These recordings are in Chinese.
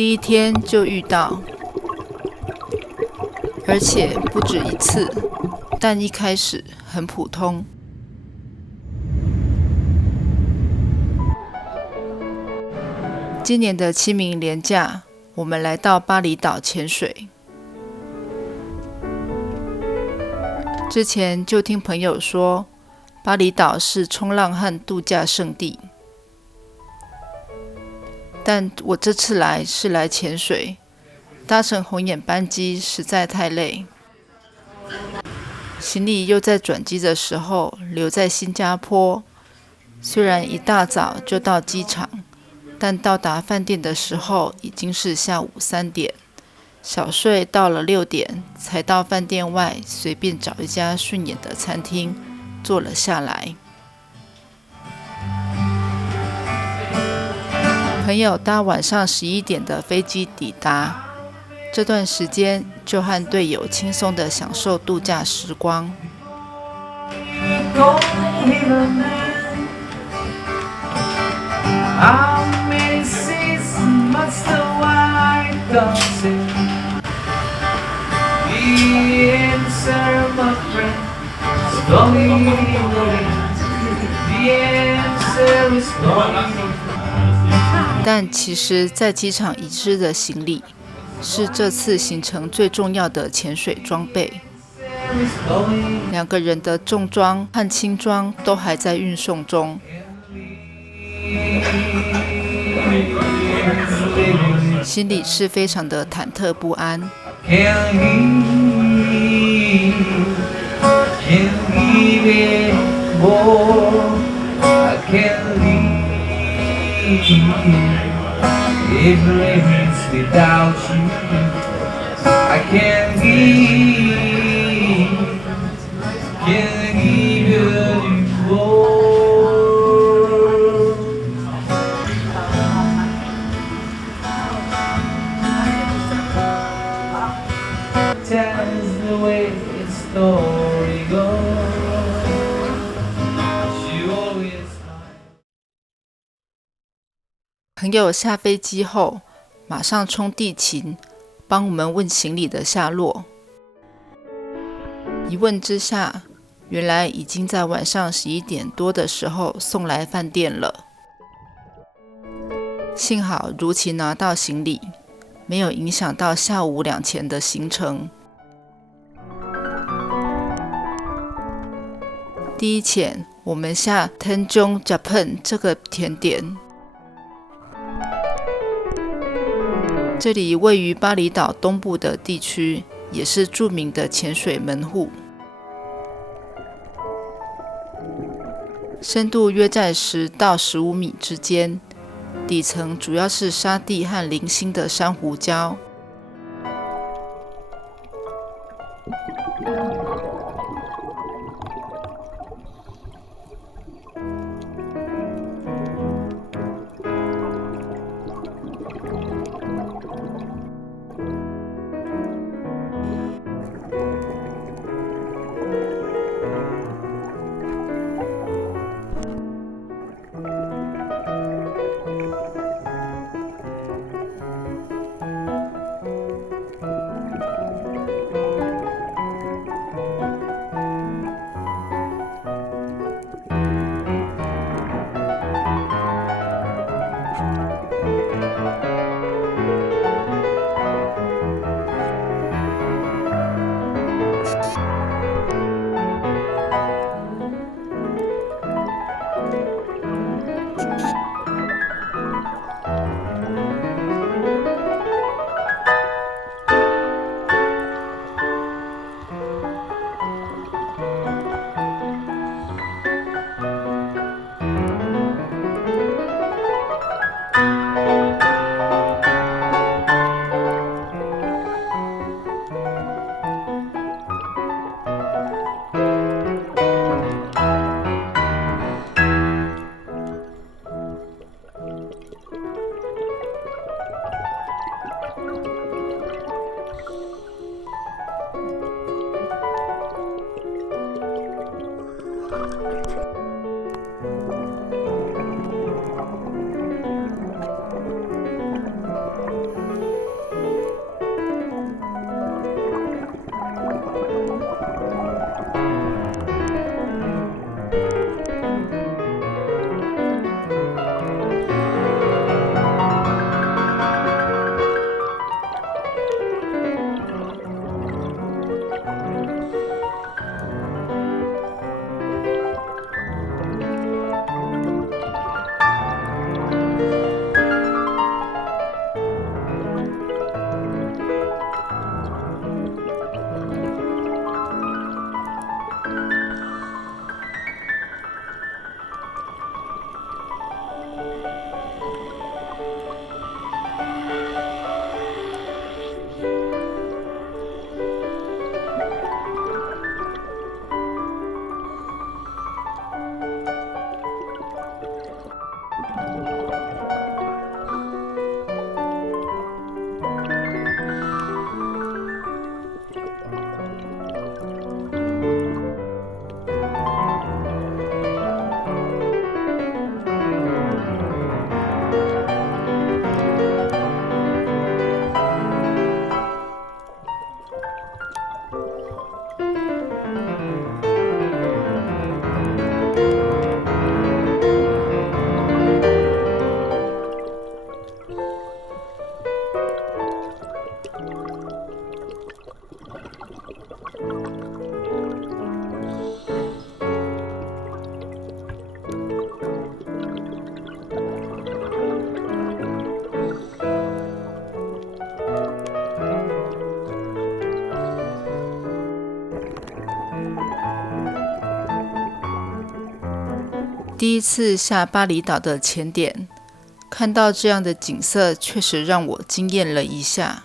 第一天就遇到，而且不止一次，但一开始很普通。今年的清明连假，我们来到巴厘岛潜水。之前就听朋友说，巴厘岛是冲浪和度假胜地，但我这次来是来潜水，搭乘红眼班机实在太累，行李又在转机的时候留在新加坡。虽然一大早就到机场，但到达饭店的时候已经是下午3点，小睡到了6点，才到饭店外随便找一家顺眼的餐厅坐了下来。朋友搭晚上11点的飞机抵达，这段时间就和队友轻松地享受度假时光。但其实在机场遗失的行李是这次行程最重要的潜水装备。2个人的重装和轻装都还在运送中。心里是非常的忐忑不安。朋友下飞机后，马上冲地勤，帮我们问行李的下落。一问之下，原来已经在晚上11点多的时候送来饭店了。幸好如期拿到行李，没有影响到下午2前的行程。第一潜，我们下 Tanjung Japan 这个甜点。这里位于巴厘岛东部的地区，也是著名的潜水门户，深度约在10到15米之间，底层主要是沙地和零星的珊瑚礁。第一次下巴厘岛的前点，看到这样的景色，确实让我惊艳了一下。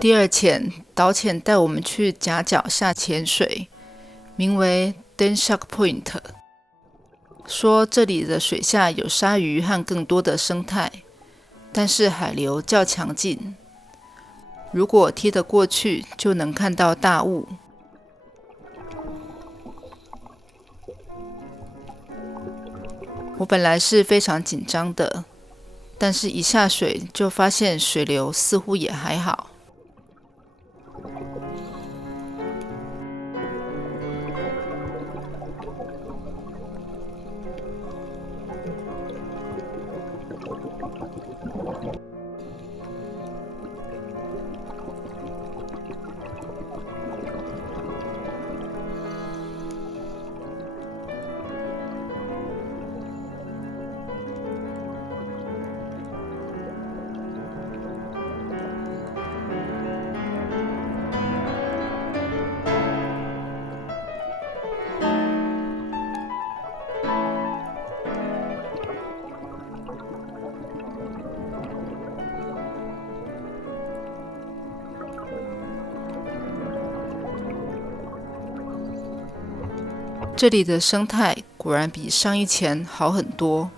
第二潜，导潜带我们去夹角下潜水，名为 Dan Shark Point， 说这里的水下有鲨鱼和更多的生态，但是海流较强劲，如果踢得过去，就能看到大雾。我本来是非常紧张的，但是一下水就发现水流似乎也还好。这里的生态果然比上一潜好很多。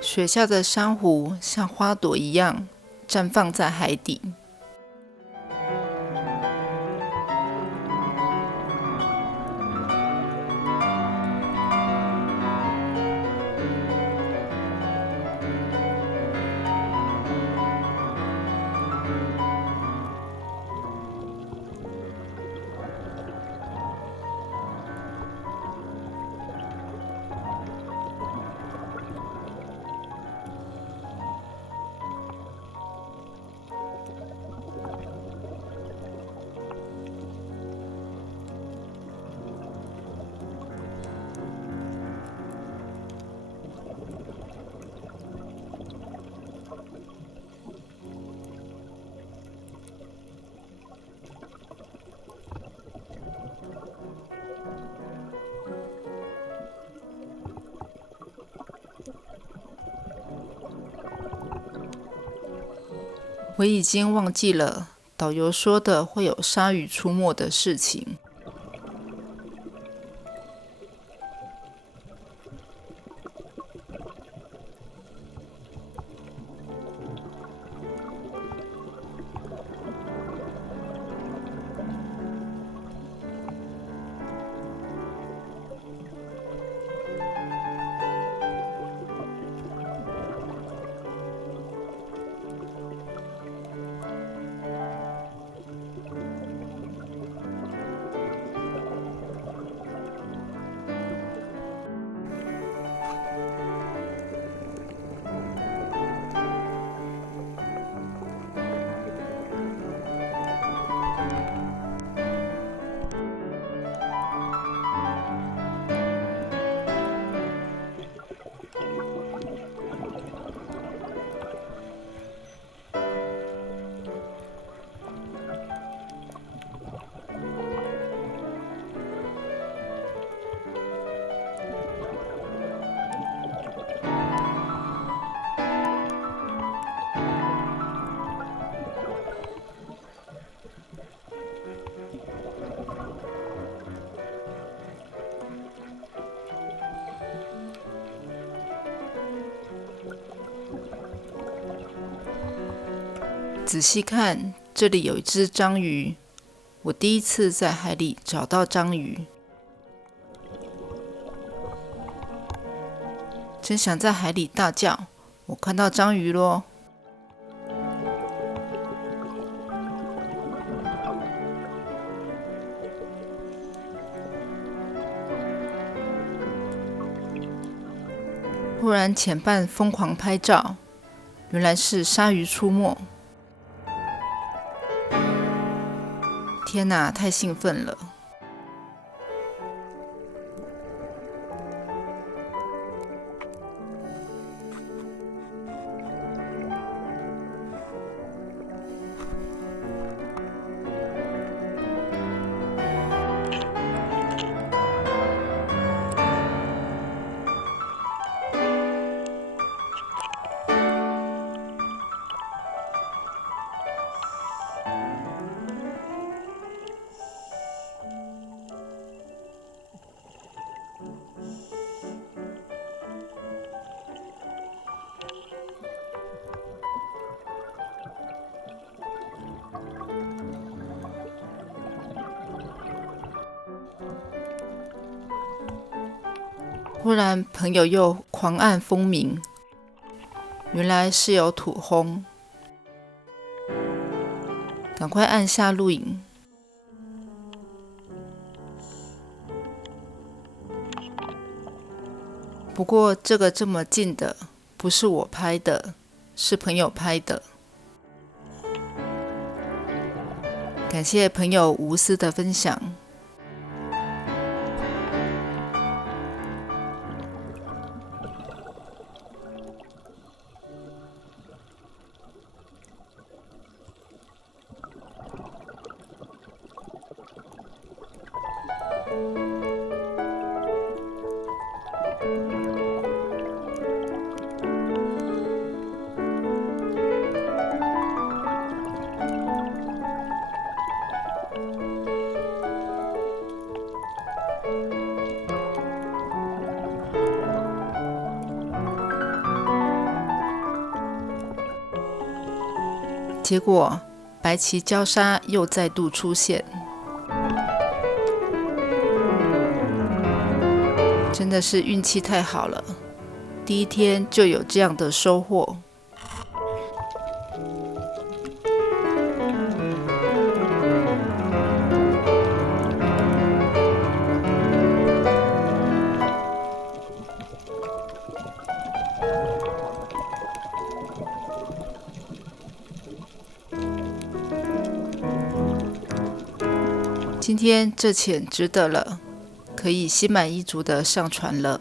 水下的珊瑚像花朵一样绽放在海底。我已经忘记了导游说的会有鲨鱼出没的事情。仔细看，这里有一只章鱼。我第一次在海里找到章鱼，真想在海里大叫：“我看到章鱼咯！”忽然前半疯狂拍照，原来是鲨鱼出没。天哪，太兴奋了！忽然，朋友又狂按风鸣，原来是有土轰，赶快按下录影。不过这个这么近的，不是我拍的，是朋友拍的。感谢朋友无私的分享。结果，白鳍礁鲨又再度出现，真的是运气太好了，第一天就有这样的收获。今天这钱值得了，可以心满意足的上船了。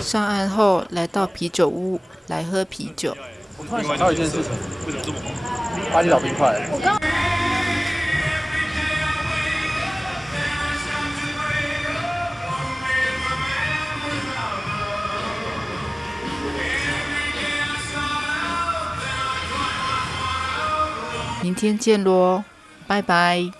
上岸后来到啤酒屋来喝啤酒。我突然想到一件事情，巴厘岛冰块。明天见咯，拜拜。